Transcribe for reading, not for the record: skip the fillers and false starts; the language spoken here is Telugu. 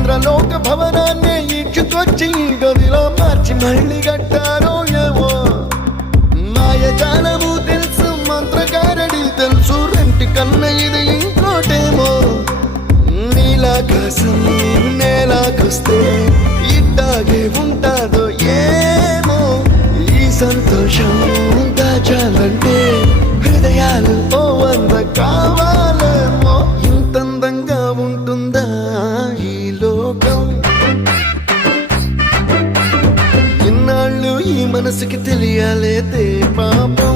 ఇంద్రలోక భవనాన్ని ఈడ్చుకొచ్చి గదిలో మార్చి మళ్ళీ కట్టారో ఏమో మాయజాలము తెలుసు మంత్రగారడి తెలుసు రెంటి కన్న ఇది ఇంకోటేమో నీలాకాశం నేలాకొస్తే ఇట్టాగే ఉంటాదో ఏమో ఈ సంతోషం దాచాలంటే హృదయాలు ఓ వంద కావాలేమో ఇంతందంగా ఉంటుందా ఈ లోకం ఇన్నాళ్ళు ఈ మనసుకి తెలియాలేదే పాపం